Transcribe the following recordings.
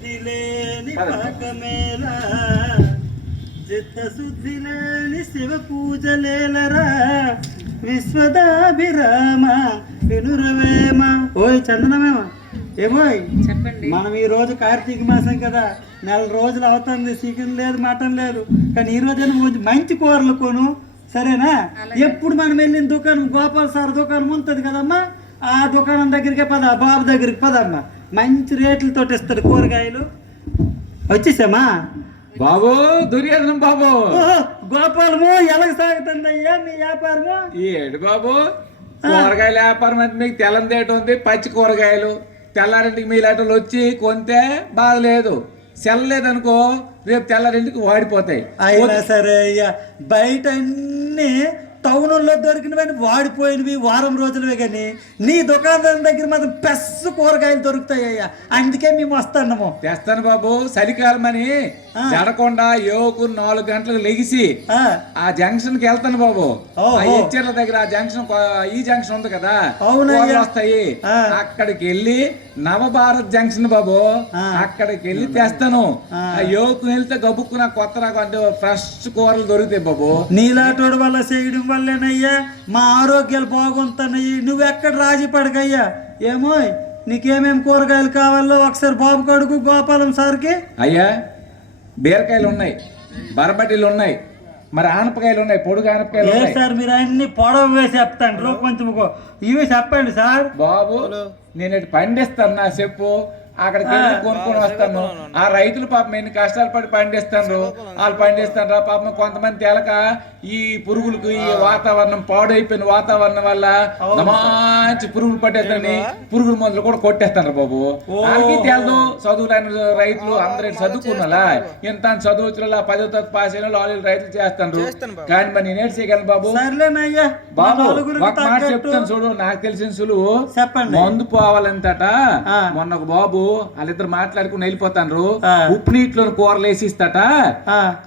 బుద్ధి లేని పాకమేలా చిత్తశుద్ధి లేని శివ పూజలేలరా విశ్వదాభిరామ వినురవేమ. ఓయ్ చందనమేమ. ఏమోయ్ చెప్పండి. మనం ఈ రోజు కార్తీక మాసం కదా. నెల రోజులు అవుతుంది చికెన్ లేదు మటన్ లేదు. కానీ ఈ రోజైనా కొంచెం మంచి కూరలు కొను. సరేనా? ఎప్పుడు మనం వెళ్ళిన దుకాణం గోపాల్ సార్ దుకాణం ఉంటుంది కదమ్మా? ఆ దుకాణం దగ్గరికి పద బాబు దగ్గరికి పదమ్మా. మంచి రేట్లతో ఇస్తాడు కూరగాయలు. వచ్చేసామా? బాబు దుర్యోధనం బాబు. గోపాలము ఎలాగ సాగుతుందయ్యా మీ వ్యాపారము? ఏడు బాబు? కూరగాయల వ్యాపారం అంటే మీకు తెల్లందేట ఉంది పచ్చి కూరగాయలు. తెల్లారింటికి మీ లాంటి వచ్చి కొంతే బాగలేదు. సెల్లలేదనుకో రేపు తెల్లారింటికి వాడిపోతాయి. అయినా సరే అయ్యా బయట అన్ని టౌన్లో దొరికినవని వాడిపోయినవి వారం రోజులవే కానీ నీ దుకాణం దగ్గర మాత్రం పెస్ కూరగాయలు దొరుకుతాయి అయ్యా అందుకే మేము వస్తున్నాము. తెస్తాను బాబు చలికాలం అని జడకొండ యోకు నాలుగు గంటలకు లెగిసి ఆ, జంక్షన్కి వెళ్తాను బాబు. హెచ్చర్ల దగ్గర ఆ జంక్షన్ ఈ జంక్షన్ ఉంది కదా వస్తాయి. అక్కడికి వెళ్ళి నవభారత్ జంక్షన్ బాబు. అక్కడికి వెళ్ళి తెస్తాను. ఆ. ఆ యోకు వెళ్తే గబుక్కున కొత్త రకం అంటే ఫ్రెష్ కూరలు దొరుకుతాయి బాబు. నీలాటోడు వల్ల చేయడం వల్లేనయ్యా మా ఆరోగ్యాలు బాగుంటున్నాయి. నువ్వు ఎక్కడ రాజీ పడకయ్యా? ఏమో నీకేమేం కూరగాయలు కావాలో ఒకసారి బాబు కడుగు గోపాలం సార్కి. అయ్యా బీరకాయలు ఉన్నాయి బరబటీలు ఉన్నాయి మరి ఆనపకాయలు ఉన్నాయి పొడుగు ఆనపకాయలు సార్ మీరు అన్ని పొడవు వేసి చెప్తాండ్రు. కొంచెం ఇవి చెప్పండి సార్. బాబు నేను ఇటు పండిస్తాను నా చెప్పు. అక్కడికి వెళ్ళి కొనుక్కొని వస్తాను. ఆ రైతులు పాపం ఎన్ని కష్టాలు పడి పండిస్తారు వాళ్ళు పండిస్తారు పాపం కొంతమంది తేలక ఈ పురుగులకు ఈ వాతావరణం పాడైపోయిన వాతావరణం వల్ల మంచి పురుగులు పట్టేస్తారని పురుగుల మందులు కూడా కొట్టేస్తారు బాబు. వాళ్ళకి తెలదు? చదువులైన రైతులు అందరూ చదువుకున్నా ఇంత చదువు వచ్చిన పదో తరగతి పాస్ అయిన వాళ్ళు రైతులు చేస్తారు కానీ మరి నేను చేయగలను బాబు? బాబు ఒక మాట చెప్తాను చూడు నాకు తెలిసిన సులువు. చెప్పండి. మందు పోవాలంతట. ఆ. మొన్న ఒక బాబు వాళ్ళిద్దరు మాట్లాడుకుని వెళ్ళిపోతాను. ఉప్పు నీటిలో కూరలు వేసిస్తట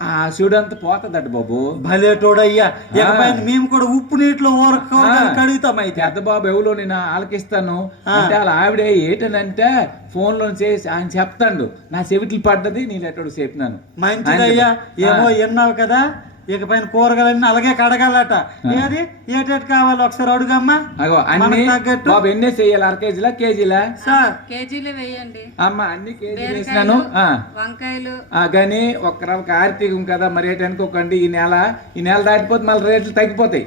ఆ, శివుడంతా పోతుందట బాబు. భలేటోడయ్యా మేము కూడా ఉప్పు నీటిలో ఊరక కడుగుతాం అయితే. పెద్ద బాబు ఎవలో నేను ఆలకిస్తాను. అంటే వాళ్ళ ఆవిడ ఏంటనంటే ఫోన్లో చేసి ఆయన చెప్తాడు. నా చెవిట్లు పడ్డది నేను ఎట్టడు చెప్పినాను. మంచిదయ్యా. ఏమో విన్నావు కదా? ఇకపైన కూరగాయలన్నీ అలాగే కడగాలట. ఏది? ఏటేటి కావాలి? ఒకసారి అడుగమ్మా. అగో అన్ని తగ్గట్టు. బాబు ఎన్ని చెయ్యాలి అర కేజీలా? కేజీలా? సార్. కేజీలు వేయండి. అమ్మ అన్ని కేజీలు వేసినాను. ఆ. వంకాయలు. ఆ కానీ ఒక రవ్వ కార్తీకం కదా మరి ఏంటి అనుకోకండి. ఈ నెల ఈ నెల దాటిపోతే మళ్ళీ రేట్లు తగ్గిపోతాయి?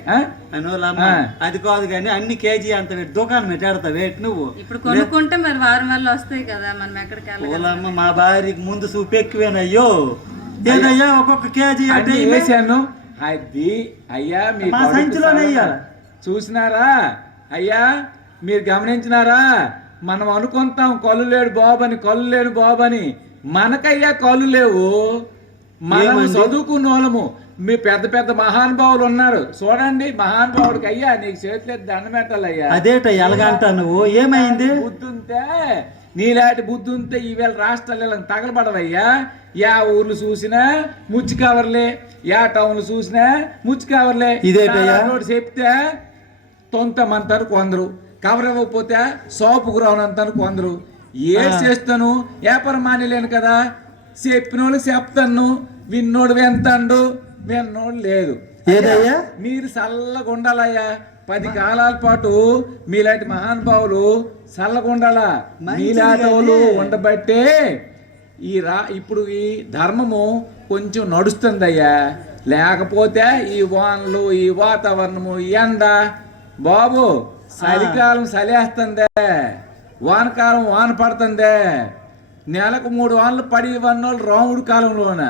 అనులమ్మ అది కాదు కానీ అన్ని కేజీ అంత పెట్టి దుకాణం పెట్టాడతా వేటి నువ్వు? ఇప్పుడు కొనుక్కుంటే మరి వారం వల్ల వస్తాయి కదా మనం ఎక్కడికి మా భార్యకి ముందు చూపు ఎక్కువేనయ్యో. ఏదయ్యా ఒక్కొక్క కేజీ అంటే వేసాను. అది అయ్యా మీ మా సంచిలోనే. చూసినారా? అయ్యా మీరు గమనించినారా? మనం అనుకుంటాం కళ్ళు లేడు బాబని కళ్ళు లేడు బాబని. మనకయ్యా కళ్ళు లేవు. మనం? చదువుకున్న వాళ్ళము. మీ పెద్ద పెద్ద మహానుభావులు ఉన్నారు. చూడండి మహానుభావుడికి అయ్యా నీకు చేతులు దండం పెట్టాలయ్యా. అదేట ఎలాగంటా నువ్వు ఏమైంది? ఉంటే నీలాంటి బుద్ధి ఉంటే ఈవేళ రాష్ట్రాలు ఇలా తగలబడవయ్యా. యా ఊర్లు చూసినా ముచ్చి కవర్లే యా టౌన్లు చూసినా ముచ్చి కవర్లే? నాలాంటోడు చెప్తే తొంతమంటారు కొందరు. కవర్ ఇవ్వకపోతే సోపు గ్రౌండ్ కొందరు. ఏం చేస్తాను? వ్యాపారం మానేలేను కదా. చెప్పిన వాళ్ళకి చెప్తాను. విన్నోడు వెంతండు. విన్నోడు లేదు. ఏదయ్యా? మీరు చల్లగా ఉండాలయ్యా. పది కాలాల పాటు మీలాంటి మహానుభావులు మంచిది మీలాంటి వాళ్ళు. ఉండబట్టే ఈ రా ఇప్పుడు ఈ ధర్మము కొంచెం నడుస్తుందయ్యా. లేకపోతే ఈ వానలు ఈ వాతావరణము ఈ ఎండ బాబు చలికాలం చలేస్తుందే. వానకాలం వాన పడుతుందే. నెలకు మూడు వానలు పడి వన్నోళ్ళు రాముడు కాలంలోన.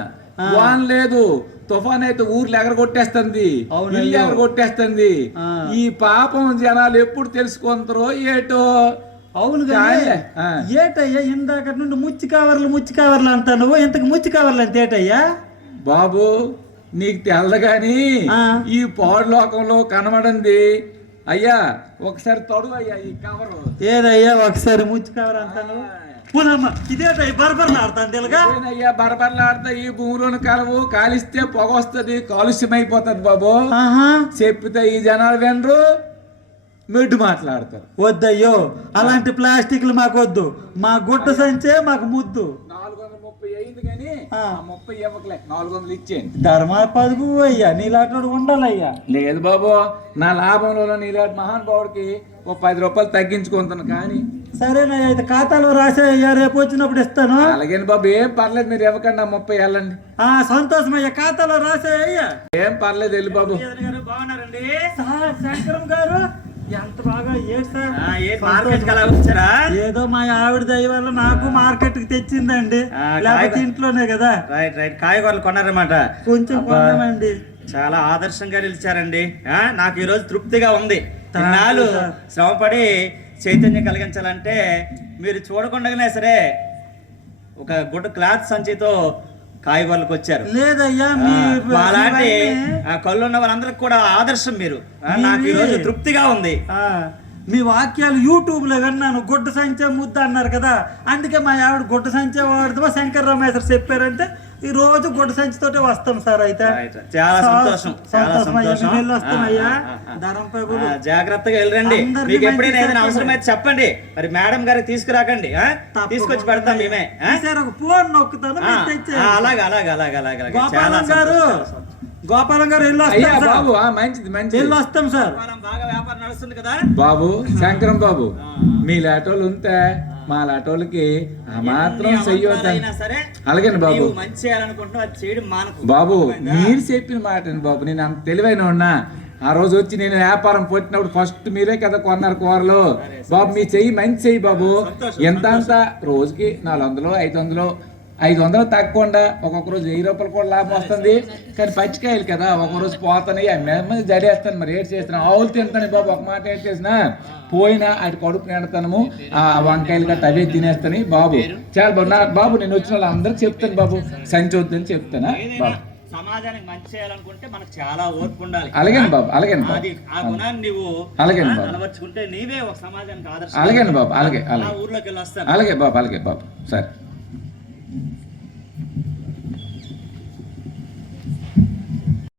వాన లేదు. తుఫాన్ అయితే ఊర్లు ఎగరగొట్టేస్తుంది. ఇల్లు ఎగరగొట్టేస్తుంది. ఈ పాపం జనాలు ఎప్పుడు తెలుసుకుంటారో ఏటో? అవును. ఏటయ్యా ఇందాక నుండి ముచ్చి కవర్లు ముచ్చి కవర్లు అంటా నువ్వు. ఇంతకు ముచ్చి కవర్లు అంటే ఏటయ్యా? బాబు నీకు తెల్లదు గాని ఆ. ఈ పాడు లోకంలో కనబడింది. అయ్యా ఒకసారి తొడుగు అయ్యా ఈ కవరు. ఏదయ్యా ఒకసారి ముచ్చి కవర్ అంటాను పునమ్మ ఇదేటయ్య బరబర్లు ఆడతాను తెలుగా? అయ్యా బరబరలాడితే ఈ భూమిలోని కలవు కాలిస్తే పొగ వస్తుంది కాలుష్యం అయిపోతుంది బాబు. ఆహా. చెప్పితే ఈ జనాలు వినరు మెడ్డు మాట్లాడతారు. వద్దయ్యో అలాంటి ప్లాస్టిక్లు మాకు వద్దు మా గుట్ట సంచే మాకు ముద్దు. నాలుగు వందల ముప్పై అయింది కానీ ముప్పై ఇవ్వకలే నాలుగు వందలు ఇచ్చేయండి. ధర్మ పదుగు అయ్యా నీలాంటి ఉండాలయ్యా. లేదు బాబు నా లాభంలో నీలాంటి మహానుభావుడికి ఓ పది రూపాయలు తగ్గించుకుంటాను కానీ సరేనయ్యా అయితే ఖాతాలో రాసేయ్యా రేపు వచ్చినప్పుడు ఇస్తాను. అలాగే బాబు ఏం పర్లేదు మీరు ఇవ్వకండి ముప్పై వెళ్ళండి ఆ సంతోషం అయ్యా ఖాతాలో రాసేయ్యా ఏం పర్లేదు వెళ్ళి బాబు. బాగున్నారండి? సార్ శంకరం గారు ఎంత బాగా వచ్చారా? ఏదో మా ఆవిడ దయ వల్ల నాకు మార్కెట్కి తెచ్చిందండి లేకపోతే ఇంట్లోనే కదా. రైట్ రైట్ కాయగూరలు కొన్నారన్నమాట. కొంచెం కొన్నామండి. చాలా ఆదర్శంగా నిలిచారండి. ఆ, నాకు ఈరోజు తృప్తిగా ఉంది. సార్. శ్రమపడి చైతన్యం కలిగించాలంటే మీరు చూడకుండానే సరే ఒక గుడ్ క్లాత్ సంచితో కాయగూరలకు వచ్చారు. లేదయ్యా ఆ, మీ మాలాంటి ఇవన్నీ- ఆ, కళ్ళు ఉన్న వాళ్ళందరికి కూడా ఆదర్శం మీరు. నాకు ఈరోజు తృప్తిగా ఉంది. మీ వాక్యాలు యూట్యూబ్లో విన్నాను గుడ్డ సంచే ముద్ద అన్నారు కదా. అందుకే మా ఆవిడ గుడ్డ సంచే వాడుతా శంకర్ రమేశ్వర్ చెప్పారంటే ఈ రోజు గుడ్డ సంచితోటే వస్తాం సార్ అయితే. చాలా సంతోషం చాలా సంతోషం అయ్యా సంతోషం మేము వెళ్ళి వస్తామయ్యా ఆ, ఆ, ఆ. ధరం ఆ, పెగులు జాగ్రత్తగా అందరికీ మీకు ఎప్పుడైనా ఏదైనా చెప్పండి. అవసరం అయితే చెప్పండి మరి మేడం గారికి తీసుకురాకండి? తీసుకొచ్చి పెడతాం మేమే ఆ? ఈసారి ఒక ఫోన్ నొక్కుతాను. అలాగే అలాగే అలాగే అలాగే అలాగే. చాలా గోపాలం గారు. గోపాలం గారు అయ్యా వస్తాం సార్ బాబు ఆ మంచిది మంచిది వెళ్ళి వస్తాం సార్ బాగా వ్యాపారం నడుస్తుంది కదా బాబు శంకరం బాబు మీ లాటోళ్ళు ఉంటే మా లాటోళ్ళకి ఆ మాత్రం చెయ్యొద్దని అలాగేనండి బాబు. మంచి చేయాలనుకుంటున్నావు అది చేయడం మానకు. బాబు మీరు చెప్పిన మాట బాబు నేను అంత తెలివైన ఉన్నా ఆ రోజు వచ్చి నేను వ్యాపారం పెట్టినప్పుడు ఫస్ట్ మీరే కదా కొన్నారు కూరలు. బాబు మీ చెయ్యి మంచి చెయ్యి బాబు. ఎంత అంత రోజుకి నాలుగు వందలు ఐదు వందలు ఐదు వందలు తక్కువ ఒక్కొక్క రోజు వెయ్యి రూపాయలు కూడా లాభం వస్తుంది. కానీ పచ్చికాయలు కదా ఒక రోజు పోతాయి అమ్మే జడేస్తాను మరి ఏడు చేస్తాను ఆవులు తింటాను బాబు ఒక మాట ఏడు చేసిన. పోయినా అటు కడుపు నిండుతాను ఆ వంకాయలు గట్ట అవే తినేస్తాను. బాబు చాలా బాబు నా బాబు నేను వచ్చిన వాళ్ళందరికీ చెప్తాను బాబు. సంచి వద్దని చెప్తానా బాబు. సమాజానికి మంచి చేయాలనుకుంటే మనకు చాలా ఓర్పు ఉండాలి. అలాగేనండి బాబు అది ఆ గుణాన్ని నీవు అలాగేనండి ఆ, బాబు. అలవర్చుకుంటే నీవే ఒక సమాజానికి ఆదర్శం అలాగేనండి బాబు అలాగే అలాగే. ఊర్లోకి వెళ్ళి వస్తాను. అలాగే బాబు అలాగే బాబు. సరే.